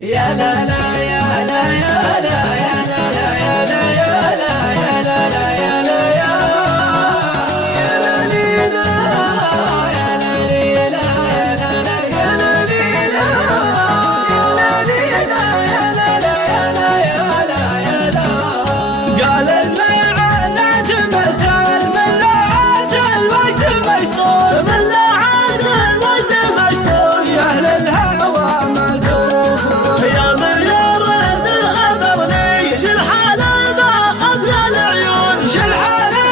يا لا لا يا لا يا لا يا لا لا يا لا يا لا يا لا لا يا لا يا يا لا لي لا يا لا لي لا يا لا لا يا لا لي لا يا لا لي لا يا لا لا يا لا يا لا يا لا. قال الميعاد مثل من لا عاد الوقت مشطول من لا عاد الوقت مشطول يا أهل الهوى ما تروحون يا من يرد خبرني شل حالي خضر العيون شل حالي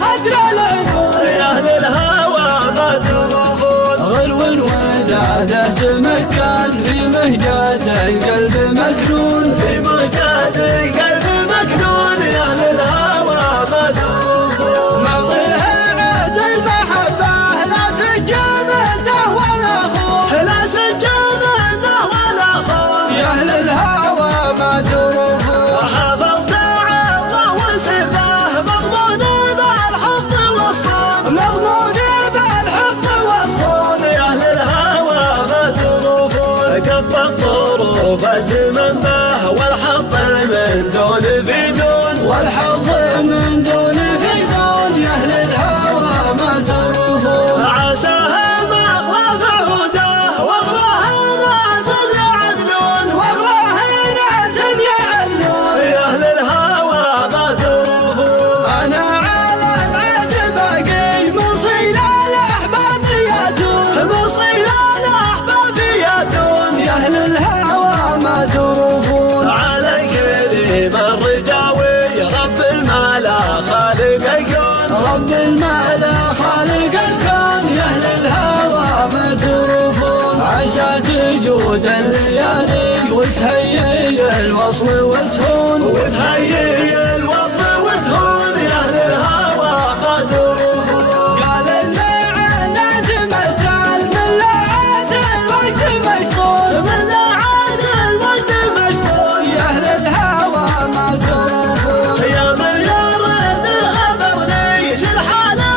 خضر العيون يا أهل الهوى ما تروحون غلو وداده تمكن في مهجات القلب مكنون في مهجات القلب مكنون يا أهل الهوى ما تروحون موضعها عهد المحبة لا سجل منه ولا خوف لا سجل منه ولا خوف يا أهل الهوى ما تروحون حفظت عرضه وسفاه مضمون بالحفظ والصون مضمون بالحفظ والصون يا أهل الهوى ما تروحون كف الظروف الزمن به والحظ من دون في دون والحظ من دون في دون يا أهل الهوى ما تروحون عساها ما خاف هداه واغراها ناس يعدلون واغراها ناس يعدلون يا أهل الهوى ما تروحون أنا على العهد باقي مصير الأحباب ياتون مصير الأحباب ياتون يا أهل الهوى ما تروحون على الكريم الرجاوي رب الملا خالق الكون رب الملا خالق الكون يا أهل الهوى ما تروحون عسى تجود الليالي وتهيئ الوصل وتهون وتهيئ الوصل وتهون يا أهل الهوى ما تروحون قال الميعاد مثل من لا عاد الوقت مشطول من لا عاد الوقت مشطول يا أهل الهوى ما تروحون يا من يرد خبرني شل حالي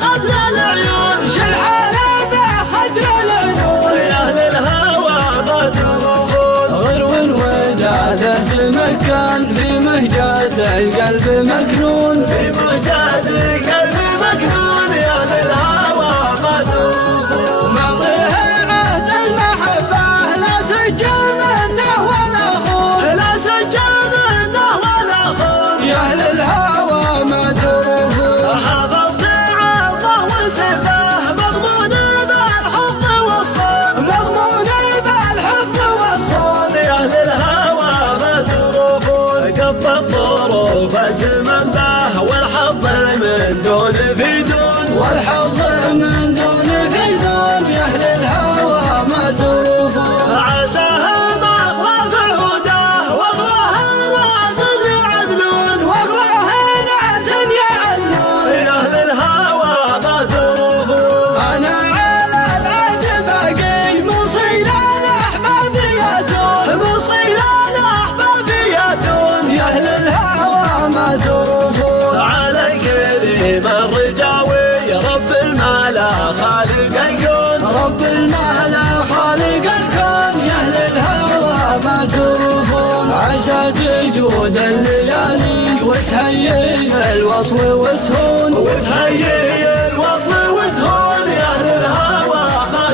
خضر العيون شل حالي خضر العيون يا أهل الهوى ما تروحون غلو وداده تمكن في مهجات القلب مكنون في مهجات القلب مكنون يا أهل الهوى ما تروحون موضعها عهد المحبة لا سجل منه ولا خوف لا سجل منه ولا خوف يا أهل الهوى ما تروحون حفظت عرضه وسفاه مضمون بالحفظ والصون مضمون بالحفظ والصون يا أهل الهوى ما تروحون كف الظروف الزمن به والحظ من دون في دون والحظ من دون في دون يا أهل الهوى ما تروحون عساها ما خاف هداه واغراها ناس يعدلون واغراها ناس يعدلون يا أهل الهوى ما تروحون أنا على العهد باقي مصير الأحباب ياتون مصير الأحباب ياتون يا أهل الهوى ما تروحون على الكريم الرجاوي رب الملا خالق الكون رب الملا خالق الكون يا أهل الهوى ما تروحون عسى تجود الليالي وتهيئ الوصل وتهون وتهيئ الوصل وتهون يا أهل الهوى ما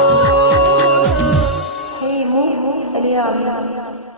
تروحون هيمو اليوم